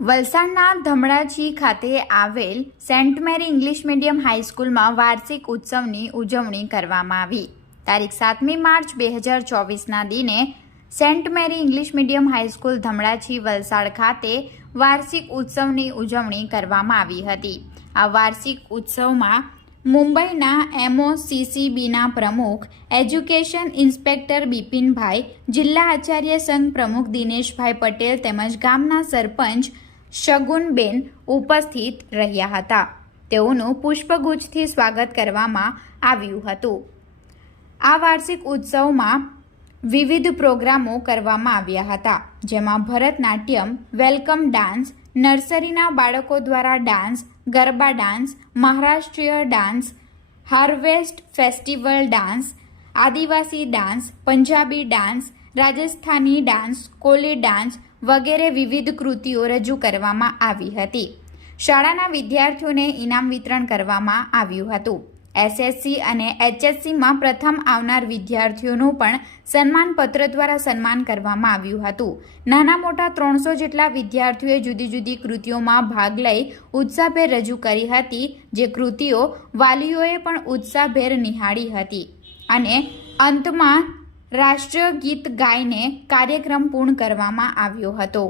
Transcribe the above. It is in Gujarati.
વલસાડના ધમડાજી ખાતે આવેલ સેન્ટ મેરી ઇંગ્લિશ મીડિયમ હાઈસ્કૂલમાં વાર્ષિક ઉત્સવની ઉજવણી કરવામાં આવી. તારીખ સાતમી માર્ચ બે હજાર ચોવીસના દિને Saint Mary English medium high school Dhamdaji Valsad ખાતે વાર્ષિક ઉત્સવની ઉજવણી કરવામાં આવી હતી. આ વાર્ષિક ઉત્સવમાં મુંબઈના એમઓસીસીબીના પ્રમુખ, એજ્યુકેશન ઇન્સ્પેક્ટર બિપિનભાઈ, જિલ્લા આચાર્ય સંઘ પ્રમુખ દિનેશભાઈ પટેલ તેમજ ગામના સરપંચ શગુનબેન ઉપસ્થિત રહ્યા હતા. તેઓનું પુષ્પગુચ્છથી સ્વાગત કરવામાં આવ્યું હતું. આ વાર્ષિક ઉત્સવમાં વિવિધ પ્રોગ્રામો કરવામાં આવ્યા હતા, જેમાં ભરતનાટ્યમ, વેલકમ ડાન્સ, નર્સરીના બાળકો દ્વારા ડાન્સ, ગરબા ડાન્સ, મહારાષ્ટ્રીય ડાન્સ, હાર્વેસ્ટ ફેસ્ટિવલ ડાન્સ, આદિવાસી dance, Punjabi dance, Rajasthani dance, Koli dance વગેરે વિવિધ કૃતિઓ રજૂ કરવામાં આવી હતી. શાળાના વિદ્યાર્થીઓને ઇનામ વિતરણ કરવામાં આવ્યું હતું. એસએસસી અને એચએસસીમાં પ્રથમ આવનાર વિદ્યાર્થીઓનું પણ સન્માનપત્ર દ્વારા સન્માન કરવામાં આવ્યું હતું. નાના મોટા ત્રણસો જેટલા વિદ્યાર્થીઓએ જુદી જુદી કૃતિઓમાં ભાગ લઈ ઉત્સાહભેર રજૂ કરી હતી. જે કૃતિઓ વાલીઓએ પણ ઉત્સાહભેર નિહાળી હતી. અને અંતમાં રાષ્ટ્રીય ગીત ગાઈને કાર્યક્રમ પૂર્ણ કરવામાં આવ્યો હતો.